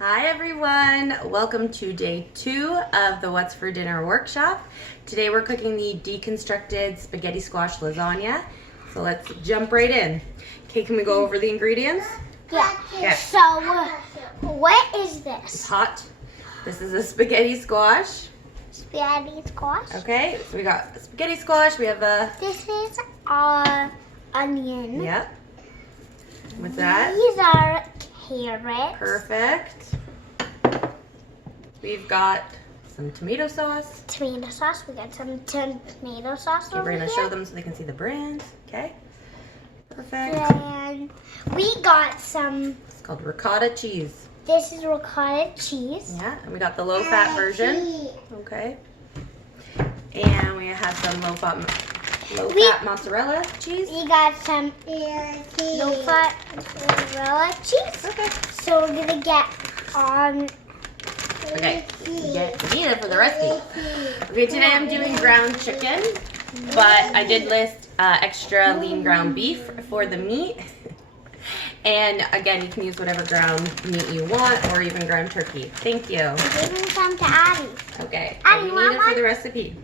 Hi everyone, welcome to day 2 of the What's for Dinner workshop. Today we're cooking the deconstructed spaghetti squash lasagna. So let's jump right in. Okay, can we go over the ingredients? Yeah. Okay. So, what is this? It's hot. This is a spaghetti squash. Spaghetti squash. Okay, so we got a spaghetti squash. We have a... This is onion. Yep. What's that? These are carrots. Perfect. We've got some tomato sauce. Tomato sauce. We got some tomato sauce Okay, over we're going to here. show them so they can see the brand. Okay. Perfect. And we got some. It's called ricotta cheese. This is ricotta cheese. Yeah, and we got the low-fat version. Okay. And we have some low-fat mozzarella cheese. We got some low-fat mozzarella cheese. Okay. So we're gonna get on. Okay. Get Nina for the recipe. Okay, today I'm doing ground chicken, but I did list extra lean ground beef for the meat. And again, you can use whatever ground meat you want, or even ground turkey. Thank you. I'm giving some to Addie. Okay. Addie, And you want need it for one? the recipe.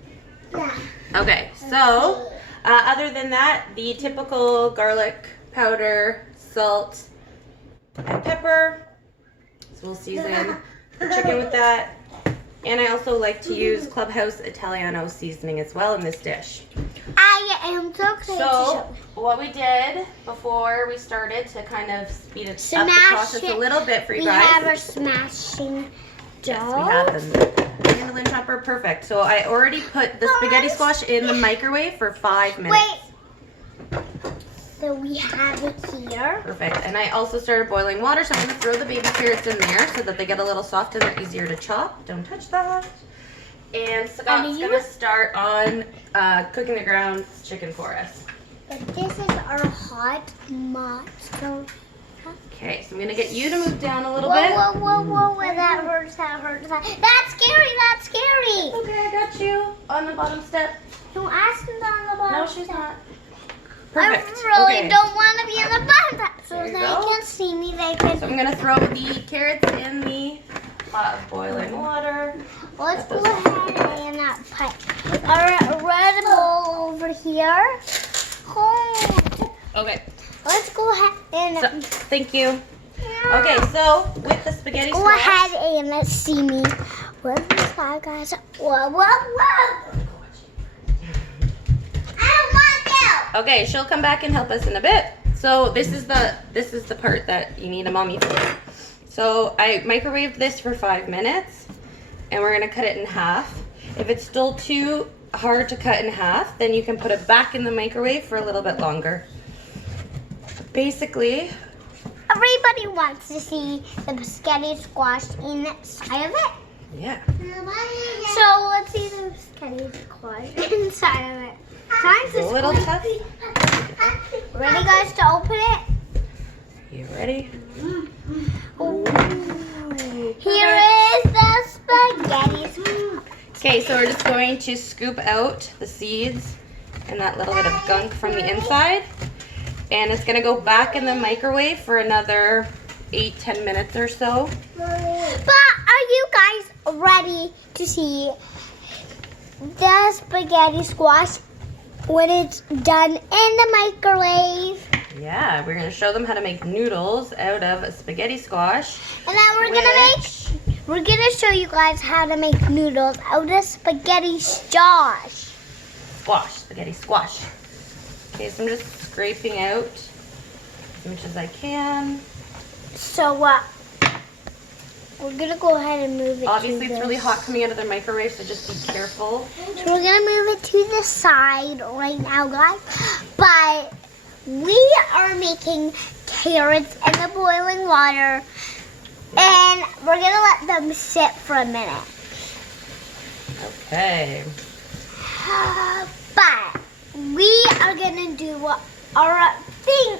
Yeah. Okay, so other than that, the typical garlic powder, salt, and pepper. So we'll season the chicken with that. And I also like to use Clubhouse Italiano seasoning as well in this dish. I am so excited to So show. what we did before we started to kind of speed up the Smash process it. a little bit for you We guys. have our smashing dough. Yes, we have the mandolin chopper. Perfect. So I already put the spaghetti squash in the microwave for 5 minutes. Wait. So we have it here. Perfect. And I also started boiling water, so I'm going to throw the baby carrots in there so that they get a little soft and they're easier to chop. Don't touch that. And Scott's going to start on cooking the ground chicken for us. But this is our hot mott. So. Okay, so I'm going to get you to move down a little Whoa, bit. whoa, that hurts, that hurts. That's scary, that's scary. Okay, I got you on the bottom step. Don't ask them on the bottom. No, she's not. Perfect. I really Okay. don't want to be in the bottom so There they you go. can see me. They can. So I'm going to throw the carrots in the hot boiling water. Let's go ahead and put our red bowl over here. Hold. Okay. Let's go ahead and. So, thank you. Okay, so with the spaghetti Go squash. ahead and let's see me. Where's this guy, guys? Whoa, whoa, whoa! I don't want to. Okay, she'll come back and help us in a bit. So this is the part that you need a mommy for. So I microwaved this for 5 minutes, and we're gonna cut it in half. If it's still too hard to cut in half, then you can put it back in the microwave for a little bit longer. Basically, Everybody wants to see the spaghetti squash inside of it. yeah. So let's see the spaghetti squash inside of it. Trying A little tough. Ready, guys, to open it? You ready? Here is the spaghetti squash. Okay, so we're just going to scoop out the seeds and that little bit of gunk from the inside. And it's gonna go back in the microwave for another 8-10 minutes or so. But are you guys ready to see the spaghetti squash when it's done in the microwave? Yeah, we're gonna show them how to make noodles out of a spaghetti squash. And then we're gonna show you guys how to make noodles out of spaghetti squash. Spaghetti squash. Okay, so I'm just scraping out as much as I can. So we're gonna go ahead and move it. Obviously, to it's really this. hot coming out of the microwave, so just be careful. So we're gonna move it to the side right now, guys. But we are making carrots in the boiling water, and we're gonna let them sit for a minute. Okay. But we are gonna do our thing.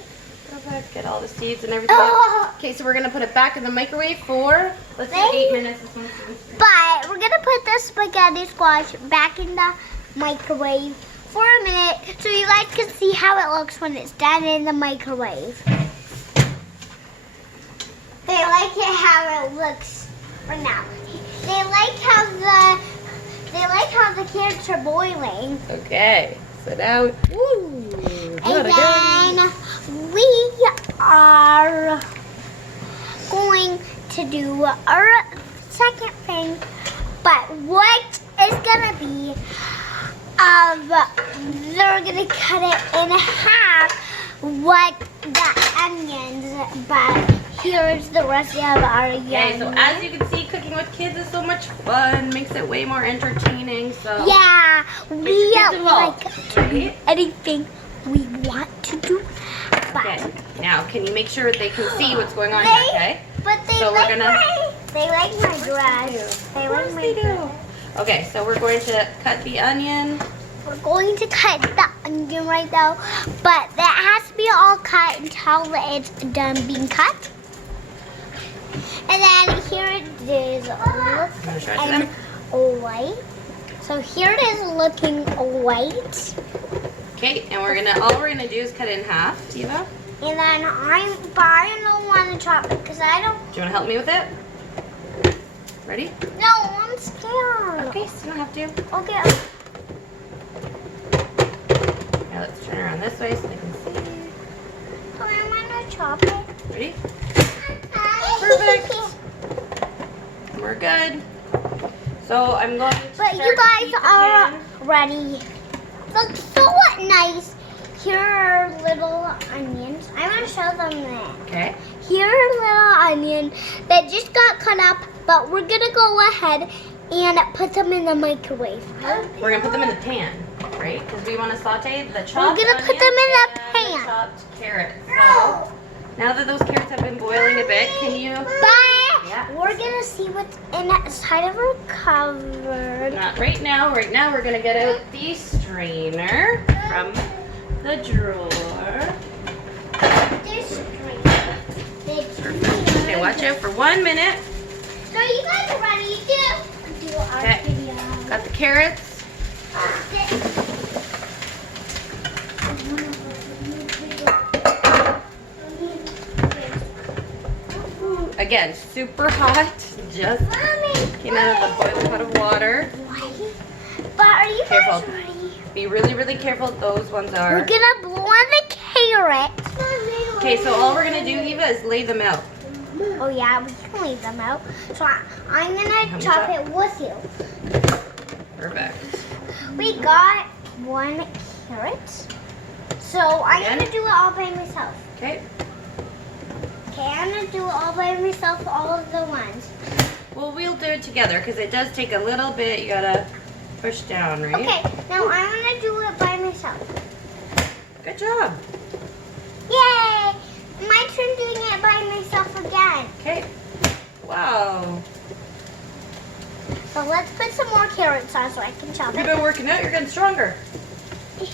Get all the seeds and everything out. Okay, so we're gonna put it back in the microwave for, let's do 8 minutes. But we're gonna put the spaghetti squash back in the microwave for a minute so you guys can see how it looks when it's done in the microwave. They like it how it looks right now. They like how the carrots are boiling. Okay. So now, woo. And then we are going to do our second thing. But what is gonna be? They're gonna cut it in half. What the onions, but here's the rest of our onions. Okay, so as you can see, cooking with kids is so much fun. Makes it way more entertaining. So yeah, we kids involved, like to do right? anything we want to do. But okay. Now, can you make sure they can see what's going on here? Okay. But they So we're like gonna- they like my dress. They like my dress. Okay, so we're going to cut the onion. We're going to cut the onion right now, but that has to be all cut until it's done being cut. And then here it is looking white. So here it is looking white. Okay, and all we're gonna do is cut it in half, Tiva. And then I don't want to chop it because I don't. Do you want to help me with it? Ready? No, I'm scared. Okay, so you don't have to. Okay. Now let's turn around this way so they can see. I'm gonna chop it. Ready? Perfect. We're good. So I'm going to But start you to guys heat the are pan. ready. Look so nice. Here are little onions. I'm gonna show them that. Okay. Here are little onions that just got cut up, but we're gonna go ahead and put them in the microwave. We're gonna put them in the pan, right? Because we want to saute the chopped We're gonna put them in the onions pan. and the chopped carrots. So now that those carrots have been boiling a bit, can you? But Yeah. we're gonna see what's inside of our cupboard. Not right now. Right now we're gonna get out the strainer from the drawer. This Okay, watch out for 1 minute. So you guys are ready to do our Okay. video. Got the carrots. Again, super hot. Just came out of the boiling pot of water. But are you guys Careful. ready? Be really, really careful. Those ones We're are. gonna blow on the carrot. Okay, so all we're gonna do, Eva, is lay them out. Oh yeah, we can leave them out. So I'm How gonna many chop chop? it with you. Perfect. We got 1 carrot. So I'm Again? gonna do it all by myself. Okay. Okay, I'm gonna do it all by myself, all of the ones. Well, we'll do it together because it does take a little bit. You gotta push down, right? Okay, now I'm gonna do it by myself. Good job. Yay! My turn doing it by myself again. Okay. Wow. So let's put some more carrots on so I can chop You've it. been working out. You're getting stronger. You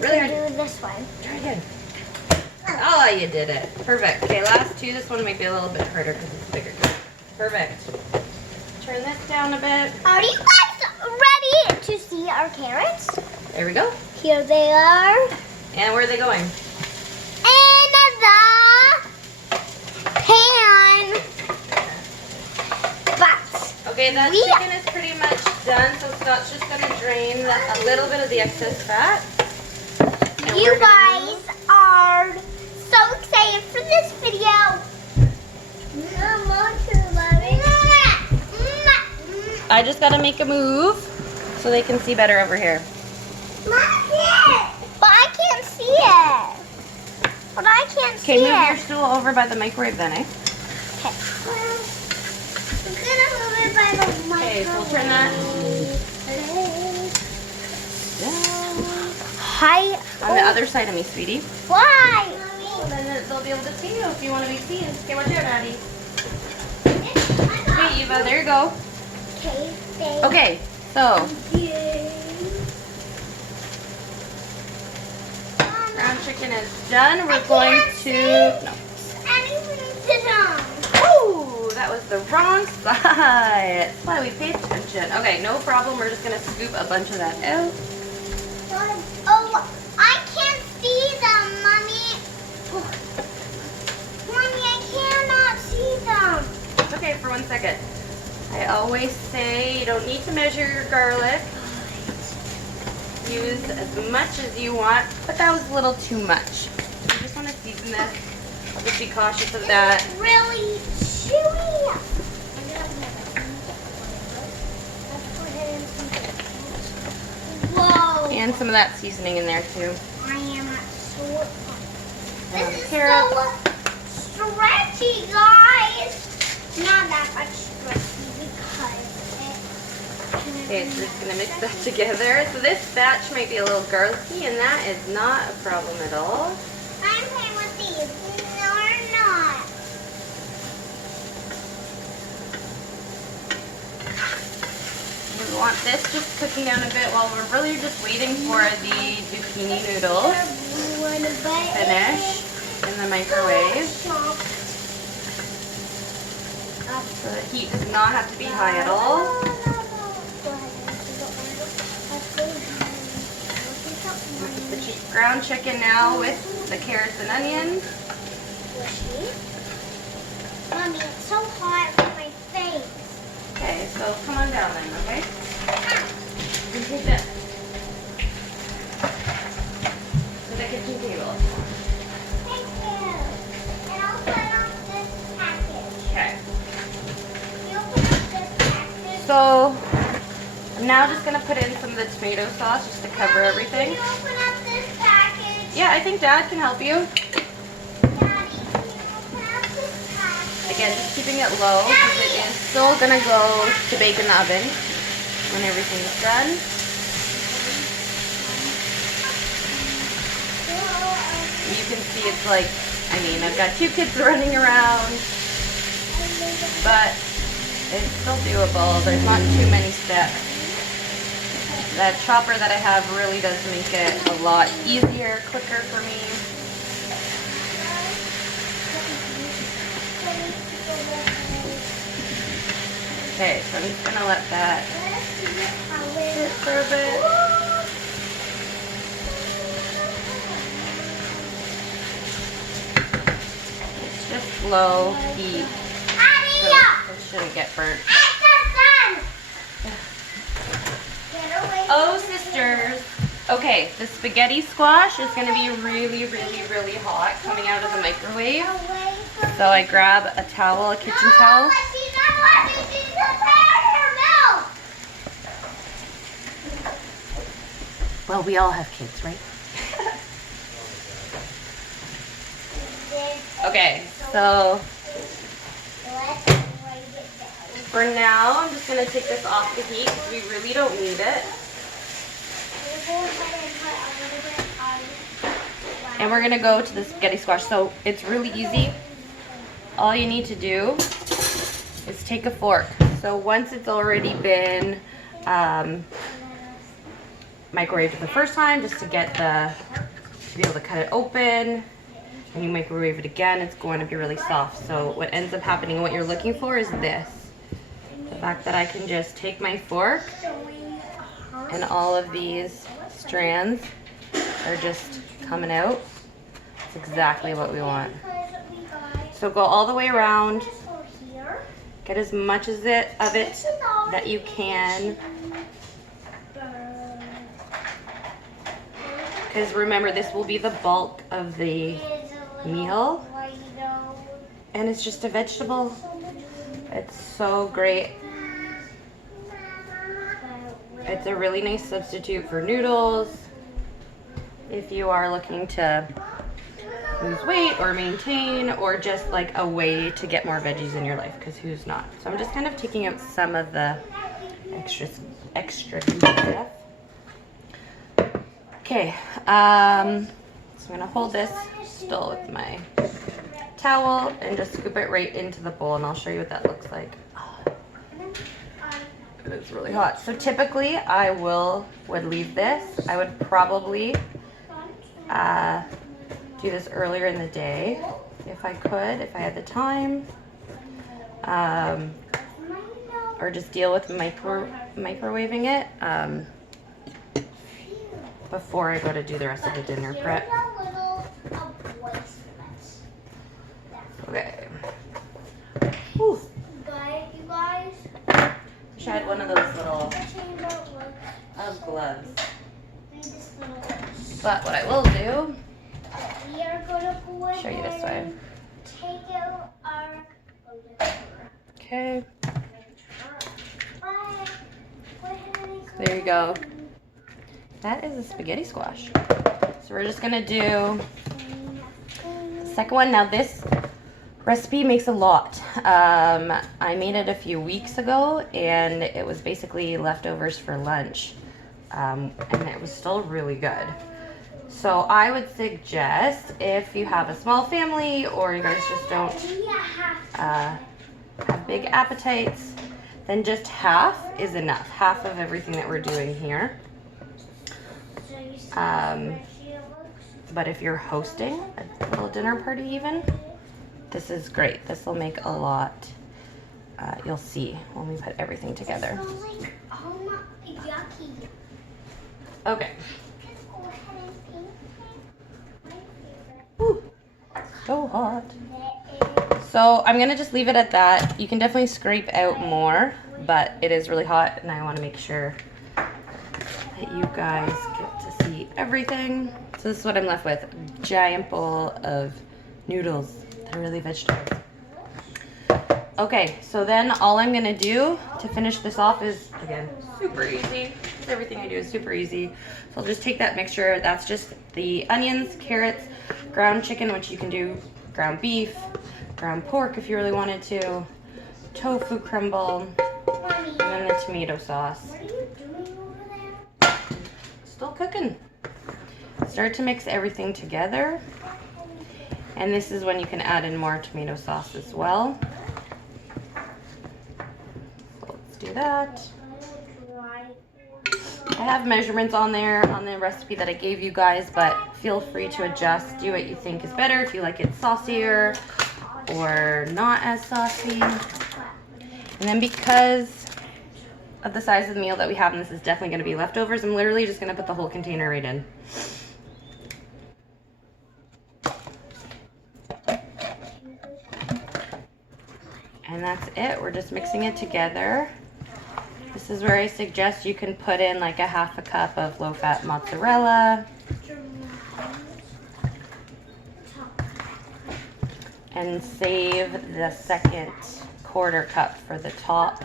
really can hard. do this one. Try again. Oh, you did it. Perfect. Okay, last two. This one might be a little bit harder because it's bigger. Perfect. Turn this down a bit. Are you guys ready to see our carrots? There we go. Here they are. And where are they going? In the pan. But Okay, that We- chicken is pretty much done, so Scott's just going to drain a little bit of the excess fat. And you we're gonna guys move- are so excited for this video. I just got to make a move so they can see better over here. But I can't see it. But I can't see Okay, move your it. stool over by the microwave then, eh? Okay. We're gonna move it by the microwave. Okay, so we'll turn that Hi. on the other side of me, sweetie. Why? So then they'll be able to see you if you want to be seen. Okay, watch out, Maddie. Okay, Eva, there you go. Okay. Stay. Okay, so ground chicken is done. We're going to. No. Ooh, that was the wrong side. That's why we paid attention. Okay, no problem. We're just gonna scoop a bunch of that out. Oh, I can't see them, Mommy. Mommy, I cannot see them. It's okay. for 1 second. I always say you don't need to measure your garlic. Use as much as you want, but that was a little too much. You just want to season this. I'll just be cautious of that. It's really chewy. Whoa. And some of that seasoning in there too. I am so. This is carrot. so stretchy, guys. Not that much stretchy because Okay, so we're just gonna mix that together. So this batch might be a little garlicky, and that is not a problem at all. I'm playing with these. No, we're not. We want this just cooking down a bit while we're really just waiting for the zucchini noodles to finish in the microwave. So the heat does not have to be high at all. The ground chicken now with the carrots and onions. Mommy, it's so hot on my face. Okay, so come on down then, okay? You take this to the kitchen table. Thank you. And I'll put on this package. Okay. You open up this package. So I'm now just gonna put in some of the tomato sauce just to cover everything. Can you open up this package? Yeah, I think Dad can help you. Daddy, can you open up this package? Again, just keeping it low because it is still gonna go to bake in the oven when everything's done. You can see it's like, I mean, I've got 2 kids running around, but it's still doable. There's not too many steps. That chopper that I have really does make it a lot easier, quicker for me. Okay, so I'm just gonna let that sit for a bit. It's just low heat, so it shouldn't get burnt. Oh, sisters. Okay, the spaghetti squash is gonna be really, really, really hot coming out of the microwave. So I grab a towel, a kitchen towel. Well, we all have kids, right? Okay, so for now, I'm just gonna take this off the heat because we really don't need it. And we're gonna go to the spaghetti squash. So it's really easy. All you need to do is take a fork. So once it's already been microwaved the first time, just to get to be able to cut it open, and you microwave it again, it's going to be really soft. So what ends up happening, what you're looking for is this. The fact that I can just take my fork and all of these strands are just coming out. That's exactly what we want. So go all the way around, get as much of it that you can. Because remember, this will be the bulk of the meal. And it's just a vegetable. It's so great. It's a really nice substitute for noodles if you are looking to lose weight or maintain, or just like a way to get more veggies in your life, because who's not? So I'm just kind of taking out some of the extra stuff. Okay, so I'm gonna hold this still with my towel and just scoop it right into the bowl, and I'll show you what that looks like. It's really hot. So typically I would leave this. I would probably do this earlier in the day if I could, if I had the time, or just deal with microwaving it before I go to do the rest of the dinner prep. Okay. Whew. Wish I had one of those little gloves. But what I will do, We are gonna go show you this way. take out our Okay. There you go. That is a spaghetti squash. So we're just gonna do the second one. Now this recipe makes a lot. I made it a few weeks ago and it was basically leftovers for lunch. And it was still really good. So I would suggest if you have a small family or you guys just don't have big appetites, then just half is enough. Half of everything that we're doing here. But if you're hosting a little dinner party even, this is great. This will make a lot. You'll see when we put everything together. Okay. Ooh, so hot. So I'm gonna just leave it at that. You can definitely scrape out more, but it is really hot and I wanna make sure that you guys get to see everything. So this is what I'm left with, a giant bowl of noodles. They're really vegetables. Okay, so then all I'm gonna do to finish this off is, again, super easy. Everything I do is super easy. So I'll just take that mixture. That's just the onions, carrots, ground chicken, which you can do ground beef, ground pork if you really wanted to, tofu crumble, and then the tomato sauce. What are you doing over there? Still cooking. Start to mix everything together. And this is when you can add in more tomato sauce as well. So let's do that. I have measurements on there on the recipe that I gave you guys, but feel free to adjust. Do what you think is better. If you like it saucier or not as saucy. And then because of the size of the meal that we have, and this is definitely going to be leftovers, I'm literally just going to put the whole container right in. And that's it. We're just mixing it together. This is where I suggest you can put in like a half a cup of low-fat mozzarella. And save the second quarter cup for the top.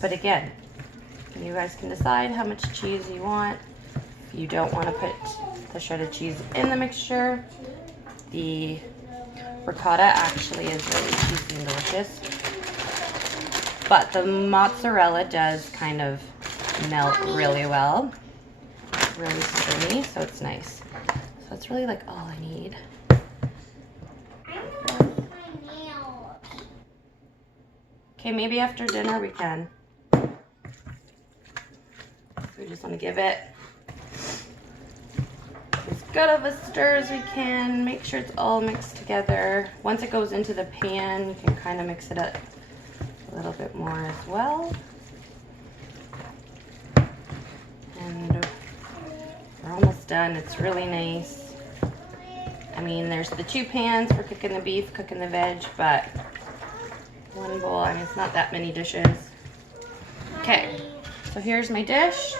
But again, you guys can decide how much cheese you want. If you don't want to put the shredded cheese in the mixture, the ricotta actually is really cheesy and delicious. But the mozzarella does kind of melt really well. It's really stringy, so it's nice. So that's really like all I need. Okay, maybe after dinner we can. We just want to give it as good of a stir as we can. Make sure it's all mixed together. Once it goes into the pan, you can kind of mix it up a little bit more as well. And we're almost done. It's really nice. I mean, there's the two pans for cooking the beef, cooking the veg, but one bowl, I mean, it's not that many dishes. Okay, so here's my dish.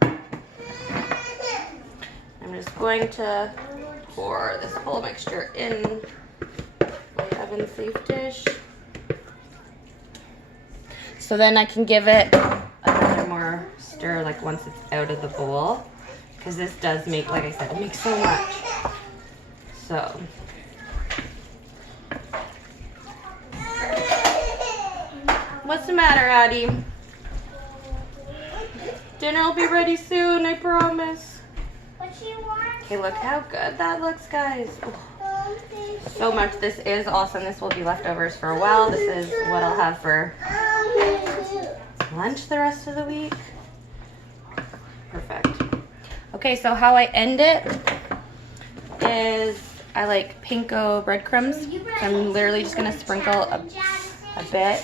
I'm just going to pour this whole mixture in my oven-safe dish. So then I can give it another more stir, like once it's out of the bowl, because this does make, like I said, it makes so much. So. What's the matter, Addie? Dinner will be ready soon, I promise. What you want? Okay, look how good that looks, guys. Oh, so much. This is awesome. This will be leftovers for a while. This is what I'll have for lunch the rest of the week. Perfect. Okay, so how I end it is I like panko breadcrumbs. I'm literally just going to sprinkle a bit.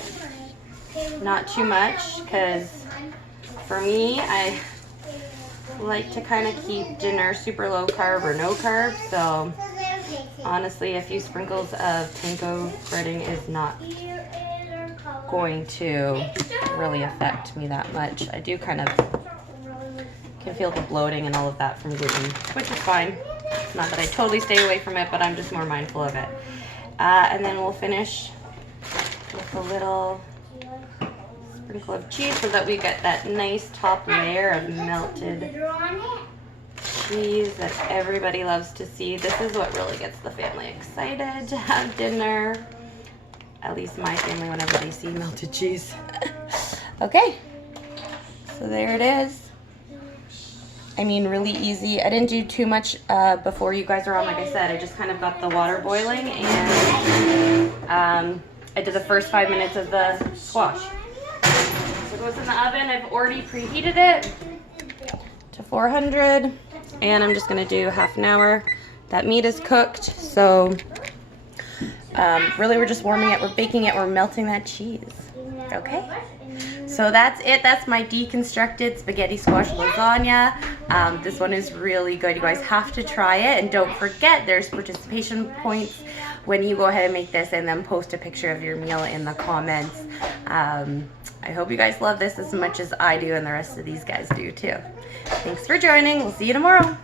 Not too much, because for me, I like to kind of keep dinner super low carb or no carb, so Honestly, a few sprinkles of panko breading is not going to really affect me that much. I do kind of can feel the bloating and all of that from gluten, which is fine. It's not that I totally stay away from it, but I'm just more mindful of it. And then we'll finish with a little sprinkle of cheese so that we get that nice top layer of melted cheese that everybody loves to see. This is what really gets the family excited to have dinner. At least my family, whenever they see melted cheese. Okay, so there it is. I mean, really easy. I didn't do too much before you guys are on. Like I said, I just kind of got the water boiling, and I did the first 5 minutes of the squash. So it goes in the oven. I've already preheated it to 400, and I'm just gonna do half an hour. That meat is cooked, so really we're just warming it, we're baking it, we're melting that cheese. Okay, so that's it. That's my deconstructed spaghetti squash lasagna. This one is really good. You guys have to try it, and don't forget there's participation points when you go ahead and make this, and then post a picture of your meal in the comments. I hope you guys love this as much as I do, and the rest of these guys do too. Thanks for joining. We'll see you tomorrow.